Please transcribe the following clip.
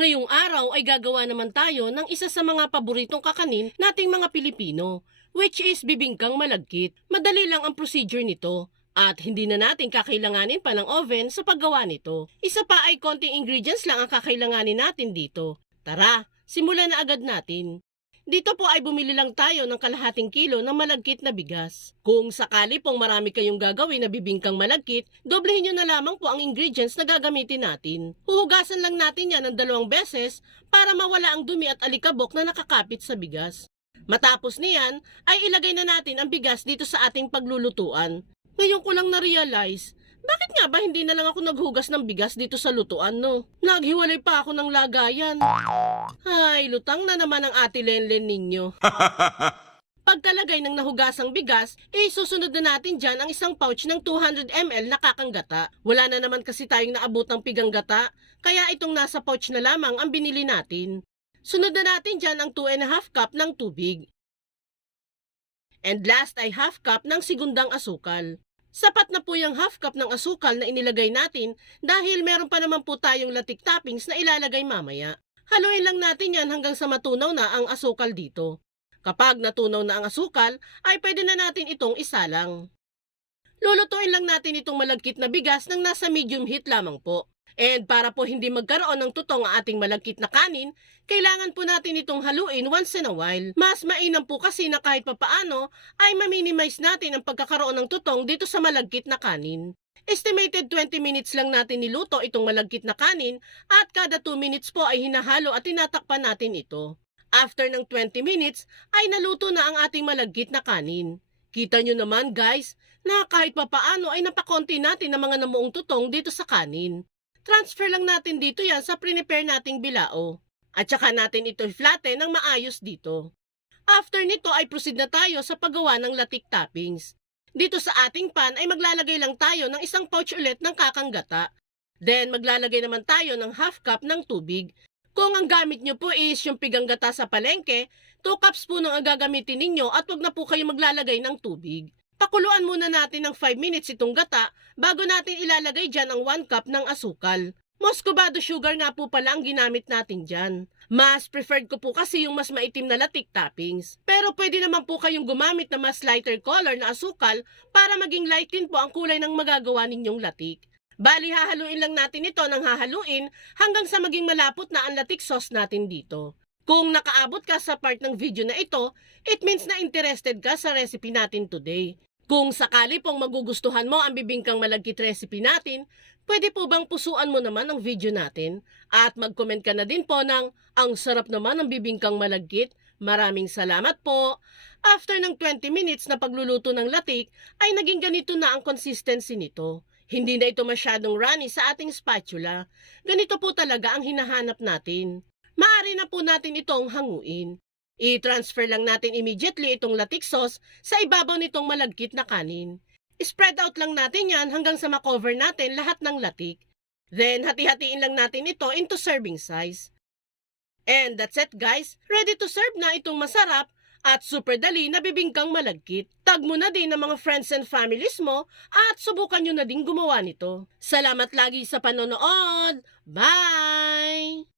Ngayong araw ay gagawa naman tayo ng isa sa mga paboritong kakanin nating mga Pilipino, which is bibingkang malagkit. Madali lang ang procedure nito. At hindi na natin kakailanganin pa ng oven sa paggawa nito. Isa pa ay konting ingredients lang ang kakailanganin natin dito. Tara, simulan na agad natin. Dito po ay bumili lang tayo ng kalahating kilo ng malagkit na bigas. Kung sakali pong marami kayong gagawin na bibingkang malagkit, doblehin nyo na lamang po ang ingredients na gagamitin natin. Huhugasan lang natin yan ng dalawang beses para mawala ang dumi at alikabok na nakakapit sa bigas. Matapos niyan, ay ilagay na natin ang bigas dito sa ating paglulutuan. Ngayon ko lang na-realize, bakit nga ba hindi na lang ako naghugas ng bigas dito sa lutuan, no? Naghiwalay pa ako ng lagayan. Ay, lutang na naman ang ate Lenlen ninyo. Pagkalagay ng nahugasang bigas, eh susunod na natin dyan ang isang pouch ng 200 ml na kakanggata. Wala na naman kasi tayong naabot ng piganggata, kaya itong nasa pouch na lamang ang binili natin. Sunod na natin dyan ang 2 and a half cup ng tubig. And last ay half cup ng sigundang asukal. Sapat na po yung half cup ng asukal na inilagay natin dahil meron pa naman po tayong latik toppings na ilalagay mamaya. Haluin lang natin yan hanggang sa matunaw na ang asukal dito. Kapag natunaw na ang asukal, ay pwede na natin itong isalang. Lulutuin lang natin itong malagkit na bigas ng nasa medium heat lamang po. And para po hindi magkaroon ng tutong ang ating malagkit na kanin, kailangan po natin itong haluin once in a while. Mas mainam po kasi na kahit papaano ay ma-minimize natin ang pagkakaroon ng tutong dito sa malagkit na kanin. Estimated 20 minutes lang natin niluto itong malagkit na kanin at kada 2 minutes po ay hinahalo at tinatakpan natin ito. After ng 20 minutes ay naluto na ang ating malagkit na kanin. Kita nyo naman guys na kahit papaano ay napakonti natin ng mga namuong tutong dito sa kanin. Transfer lang natin dito yan sa prepare nating bilao. At saka natin ito flatten ng maayos dito. After nito ay proceed na tayo sa paggawa ng latik toppings. Dito sa ating pan ay maglalagay lang tayo ng isang pouch ulit ng kakanggata. Then maglalagay naman tayo ng half cup ng tubig. Kung ang gamit nyo po is yung piganggata sa palengke, 2 cups po nang ang gagamitin ninyo at wag na po kayo maglalagay ng tubig. Pakuluan muna natin ng 5 minutes itong gata bago natin ilalagay dyan ang 1 cup ng asukal. Moscovado sugar nga po pala ang ginamit natin dyan. Mas preferred ko po kasi yung mas maitim na latik toppings. Pero pwede naman po kayong gumamit na mas lighter color na asukal para maging light din po ang kulay ng magagawa ninyong latik. Bali, hahaluin lang natin ito ng hahaluin hanggang sa maging malapot na ang latik sauce natin dito. Kung nakaabot ka sa part ng video na ito, it means na interested ka sa recipe natin today. Kung sakali pong magugustuhan mo ang bibingkang malagkit recipe natin, pwede po bang pusuan mo naman ang video natin? At mag-comment ka na din po ng, ang sarap naman ng bibingkang malagkit. Maraming salamat po. After ng 20 minutes na pagluluto ng latik, ay naging ganito na ang consistency nito. Hindi na ito masyadong runny sa ating spatula. Ganito po talaga ang hinahanap natin. Maaari na po natin itong hanguin. I-transfer lang natin immediately itong latik sauce sa ibabaw nitong malagkit na kanin. Spread out lang natin yan hanggang sa makover natin lahat ng latik. Then, hati-hatiin lang natin ito into serving size. And that's it guys. Ready to serve na itong masarap at super dali na bibingkang malagkit. Tag mo na din ng mga friends and families mo at subukan nyo na din gumawa nito. Salamat lagi sa panonood. Bye!